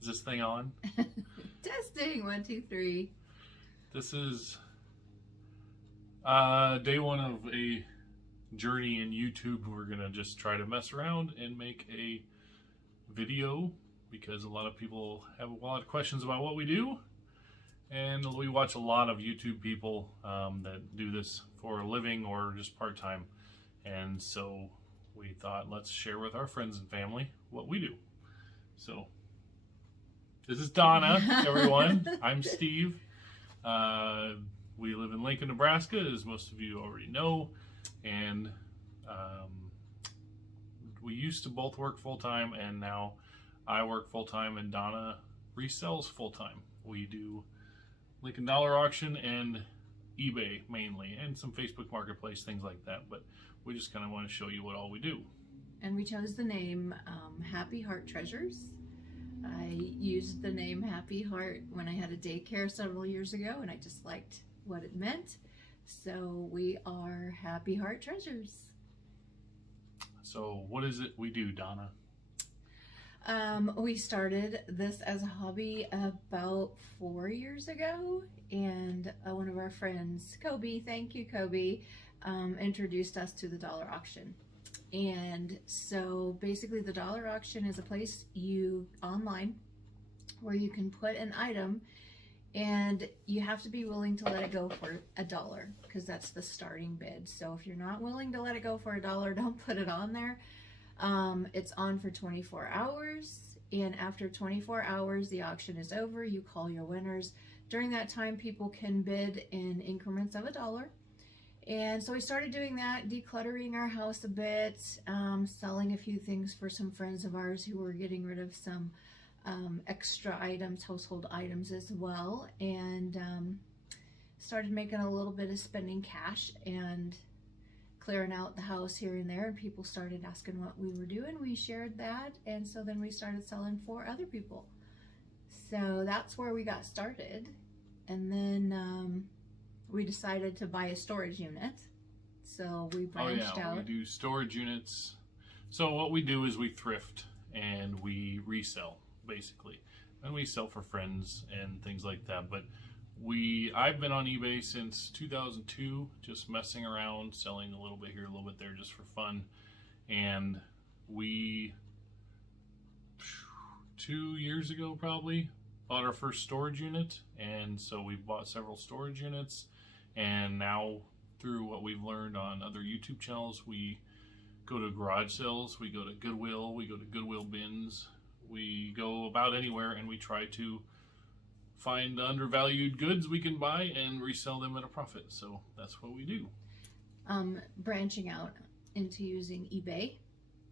Is this thing on? Testing, 1, 2, 3. This is day one of a journey in YouTube. We're gonna just try to mess around and make a video because a lot of people have a lot of questions about what we do, and we watch a lot of YouTube people that do this for a living or just part-time, and so we thought let's share with our friends and family what we do. So this is Donna, everyone. I'm Steve. We live in Lincoln, Nebraska, as most of you already know, and we used to both work full-time, and now I work full-time and Donna resells full-time. We do Lincoln Dollar Auction and eBay mainly, and some Facebook Marketplace, things like that, but we just kind of want to show you what all we do. And we chose the name Happy Heart Treasures. I used the name Happy Heart when I had a daycare several years ago, and I just liked what it meant. So we are Happy Heart Treasures. So what is it we do, Donna? We started this as a hobby about 4 years ago, and one of our friends, Kobe, thank you Kobe, introduced us to the dollar auction. And so basically the dollar auction is a place online where you can put an item, and you have to be willing to let it go for $1 because that's the starting bid. So if you're not willing to let it go for $1, don't put it on there. It's on for 24 hours, and after 24 hours the auction is over. You call your winners. During that time, people can bid in increments of $1. And so we started doing that, decluttering our house a bit, selling a few things for some friends of ours who were getting rid of some extra items, household items as well, and started making a little bit of spending cash and clearing out the house here and there, and people started asking what we were doing. We shared that, and so then we started selling for other people. So that's where we got started, and then we decided to buy a storage unit, so we branched out. We do storage units. So what we do is we thrift and we resell, basically, and we sell for friends and things like that. But I've been on eBay since 2002, just messing around, selling a little bit here, a little bit there, just for fun. And we 2 years ago probably bought our first storage unit, and so we bought several storage units. And now, through what we've learned on other YouTube channels, we go to garage sales, we go to Goodwill, we go to Goodwill bins, we go about anywhere, and we try to find undervalued goods we can buy and resell them at a profit. So that's what we do. Branching out into using eBay.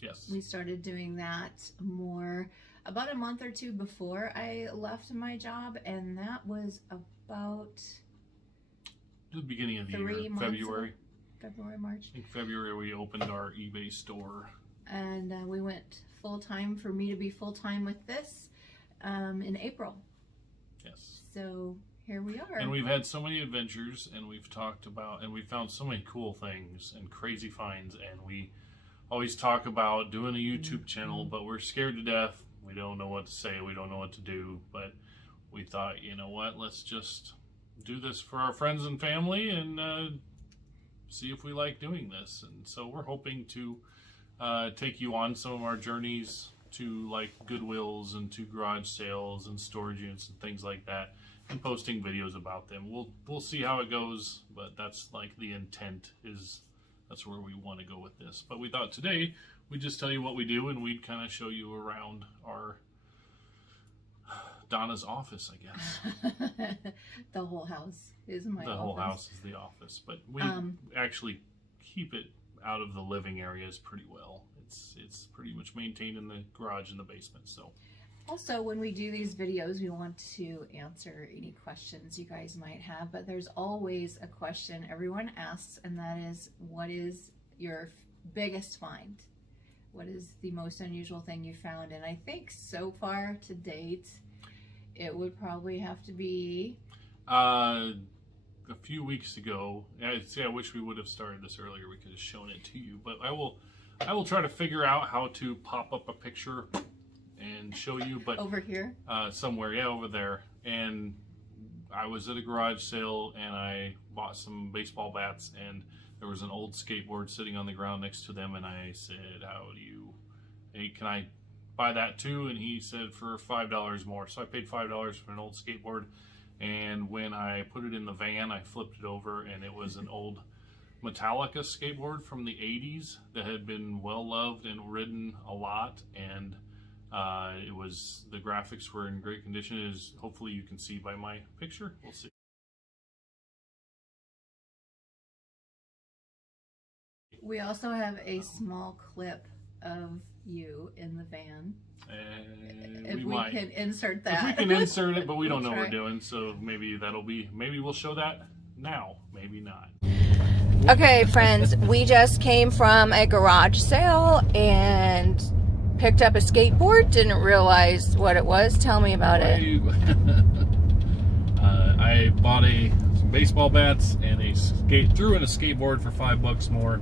Yes. We started doing that more about a month or two before I left my job, and that was about the beginning of the 3 year, months February. ago. February, March. In February, we opened our eBay store. And we went full-time, for me to be full-time with this, in April. Yes. So here we are. And we've had so many adventures, and we've talked about, and we found so many cool things and crazy finds, and we always talk about doing a YouTube channel, but we're scared to death. We don't know what to say, we don't know what to do, but we thought, you know what, let's just do this for our friends and family and see if we like doing this. And so we're hoping to take you on some of our journeys to like Goodwills and to garage sales and storage units and things like that, and posting videos about them. We'll see how it goes, but that's like the intent, is that's where we want to go with this. But we thought today we'd just tell you what we do, and we'd kind of show you around our Donna's office, I guess. The whole house is my office. The whole house is the office, but we actually keep it out of the living areas pretty well. It's pretty much maintained in the garage and the basement. So also, when we do these videos, we want to answer any questions you guys might have, but there's always a question everyone asks, and that is, what is your biggest find? What is the most unusual thing you found? And I think so far to date, it would probably have to be a few weeks ago. I wish we would have started this earlier. We could have shown it to you, but I will try to figure out how to pop up a picture and show you, but over here, somewhere, yeah, over there. And I was at a garage sale and I bought some baseball bats, and there was an old skateboard sitting on the ground next to them, and I said, hey, can I buy that too? And he said for $5 more. So I paid $5 for an old skateboard, and when I put it in the van, I flipped it over, and it was an old Metallica skateboard from the 80s that had been well loved and ridden a lot, and the graphics were in great condition, as hopefully you can see by my picture. We'll see. we also have a small clip of you in the van. And If we can insert that. If we can insert it, but we don't know what Try. we're doing, so maybe we'll show that now, maybe not. Okay, friends, we just came from a garage sale and picked up a skateboard. Didn't realize what it was. Tell me about it. I bought some baseball bats and threw in a skateboard for $5 more.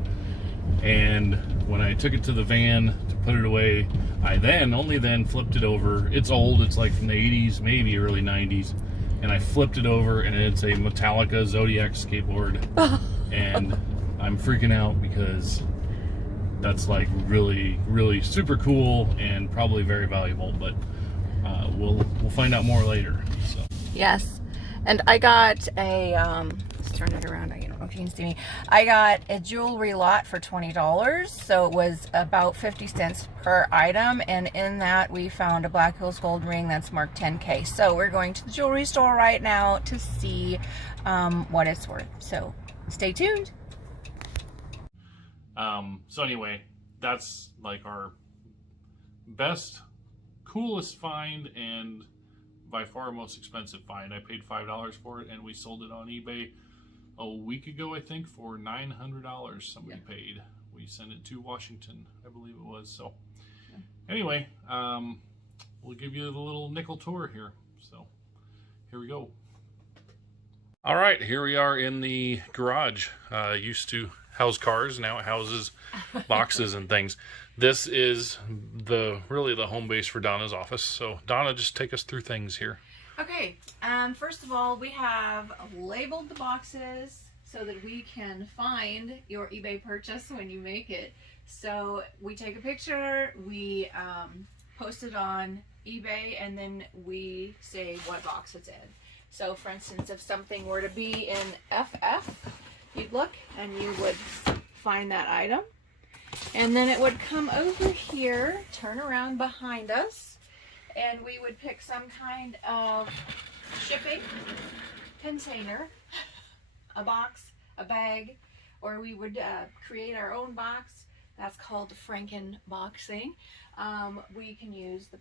And when I took it to the van to put it away, I only then flipped it over. It's old, it's like from the 80s, maybe early 90s. And I flipped it over, and it's a Metallica Zodiac skateboard. And I'm freaking out because that's like really, really super cool and probably very valuable, but we'll find out more later. So. Yes. And I got a, let's turn it around, I don't know if you can see me. I got a jewelry lot for $20, so it was about 50 cents per item, and in that we found a Black Hills gold ring that's marked 10K. So we're going to the jewelry store right now to see what it's worth. So stay tuned. So anyway, that's like our best, coolest find, and by far most expensive find. I paid $5 for it, and we sold it on eBay a week ago, I think, for $900. Somebody paid. We sent it to Washington, I believe it was. So anyway, we'll give you the little nickel tour here. So here we go. All right, here we are in the garage. Used to house cars, now it houses boxes and things. This is really the home base for Donna's office. So Donna, just take us through things here. Okay, first of all, we have labeled the boxes so that we can find your eBay purchase when you make it. So we take a picture, we post it on eBay, and then we say what box it's in. So for instance, if something were to be in FF, you'd look and you would find that item. And then it would come over here, turn around behind us, and we would pick some kind of shipping container, a box, a bag, or we would create our own box. That's called Frankenboxing. We can use the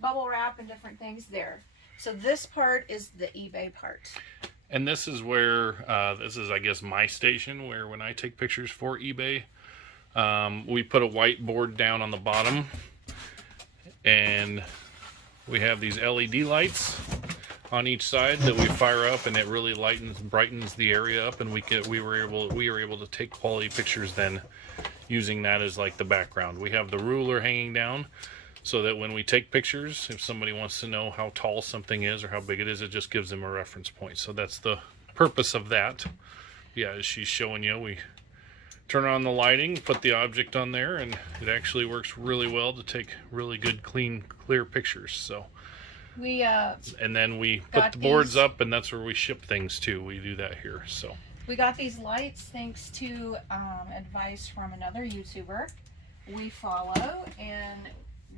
bubble wrap and different things there. So this part is the eBay part. And this is where, this is, I guess, my station, where when I take pictures for eBay, we put a whiteboard down on the bottom, and we have these LED lights on each side that we fire up, and it really brightens the area up, and we were able to take quality pictures then using that as like the background. We have the ruler hanging down so that when we take pictures, if somebody wants to know how tall something is or how big it is, it just gives them a reference point. So that's the purpose of that. Yeah, as she's showing you, we turn on the lighting, put the object on there, and it actually works really well to take really good, clean, clear pictures. So we and then we put the boards up, and that's where we ship things to. We do that here. So we got these lights thanks to advice from another YouTuber we follow, and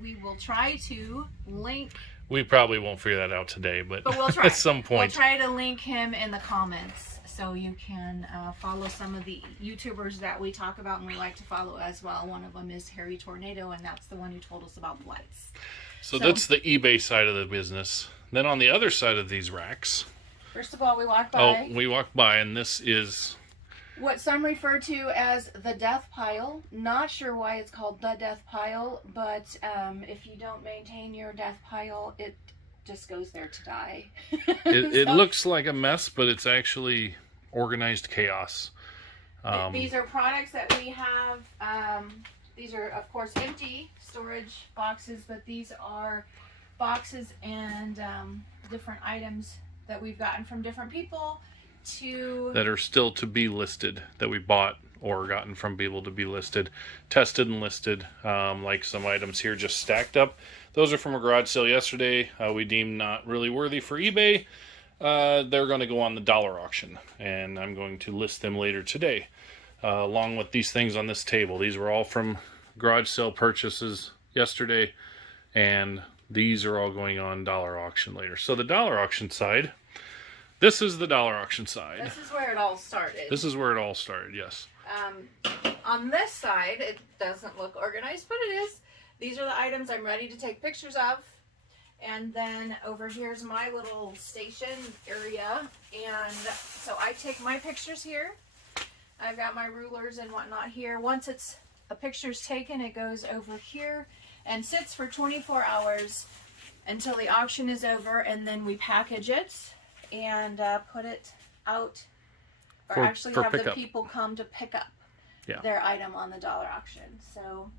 we will try to link. We probably won't figure that out today, but we'll try. At some point. We'll try to link him in the comments so you can follow some of the YouTubers that we talk about and we like to follow as well. One of them is Harry Tornado, and that's the one who told us about the lights. So that's the eBay side of the business. Then on the other side of these racks. First of all, we walk by. Oh, we walk by, and this is what some refer to as the death pile. Not sure why it's called the death pile, but if you don't maintain your death pile, it just goes there to die. It looks like a mess, but it's actually organized chaos. These are products that we have. These are, of course, empty storage boxes, but these are boxes and different items that we've gotten from different people that are still to be listed, that we bought or gotten from people to be listed, tested and listed. Like some items here just stacked up. Those are from a garage sale yesterday. We deemed not really worthy for eBay. They're going to go on the dollar auction, and I'm going to list them later today, along with these things on this table. These were all from garage sale purchases yesterday, and these are all going on dollar auction later. So the dollar auction side, this is the dollar auction side. This is where it all started. This is where it all started, yes. On this side, it doesn't look organized, but it is. These are the items I'm ready to take pictures of. And then over here's my little station area. And so I take my pictures here. I've got my rulers and whatnot here. Once a picture's taken, it goes over here and sits for 24 hours until the auction is over, and then we package it and put it out, or actually have the people come to pick up their item on the dollar auction. So,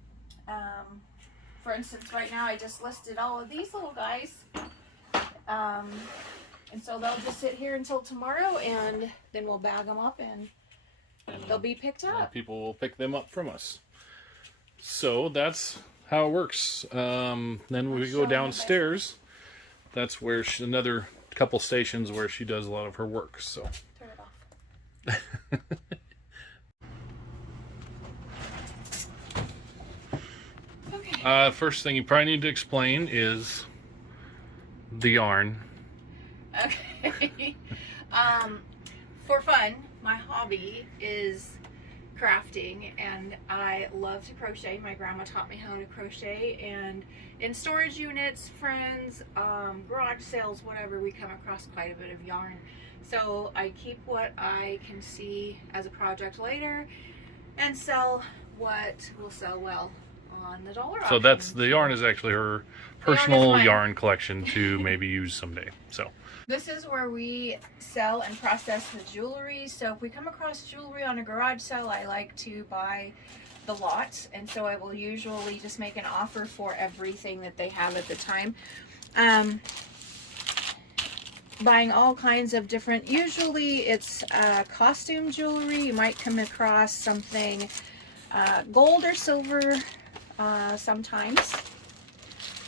for instance, right now I just listed all of these little guys, and so they'll just sit here until tomorrow, and then we'll bag them up and they'll be picked up. People will pick them up from us. So that's how it works. Then when we go downstairs, that's where another couple stations where she does a lot of her work. So turn it off. Okay. First thing you probably need to explain is the yarn. Okay. For fun, my hobby is crafting, and I love to crochet. My grandma taught me how to crochet, and in storage units, friends, garage sales, whatever, we come across quite a bit of yarn. So I keep what I can see as a project later and sell what will sell well on the dollar auction. So that's, the yarn is actually her personal yarn collection to maybe use someday. So this is where we sell and process the jewelry. So if we come across jewelry on a garage sale, I like to buy the lot, and so I will usually just make an offer for everything that they have at the time. Buying all kinds of different, usually it's costume jewelry. You might come across something gold or silver sometimes,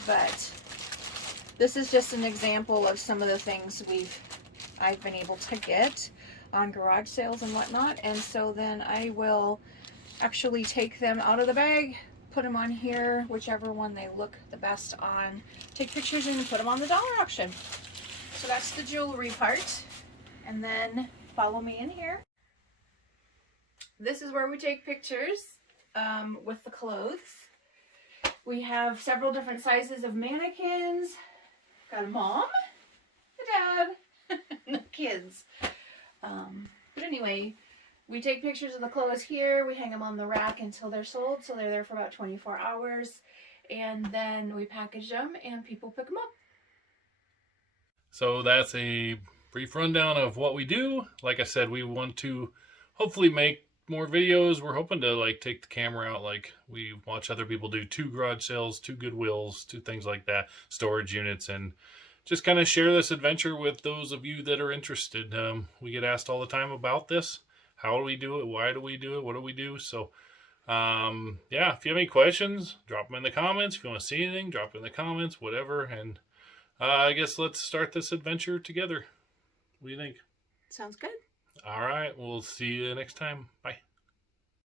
but this is just an example of some of the things I've been able to get on garage sales and whatnot. And so then I will actually take them out of the bag, put them on here, whichever one they look the best on, take pictures and put them on the dollar auction. So that's the jewelry part. And then follow me in here. This is where we take pictures with the clothes. We have several different sizes of mannequins. Got a mom, a dad, and the kids. But anyway, we take pictures of the clothes here. We hang them on the rack until they're sold. So they're there for about 24 hours. And then we package them and people pick them up. So that's a brief rundown of what we do. Like I said, we want to hopefully make more videos. We're hoping to take the camera out like we watch other people do, 2 garage sales, 2 Goodwills, 2 things like that, storage units, and just kind of share this adventure with those of you that are interested. We get asked all the time about this. How do we do it? Why do we do it? What do we do? So yeah, if you have any questions, drop them in the comments. If you want to see anything, drop it in the comments, whatever. And I guess let's start this adventure together. What do you think? Sounds good. All right. We'll see you next time. Bye.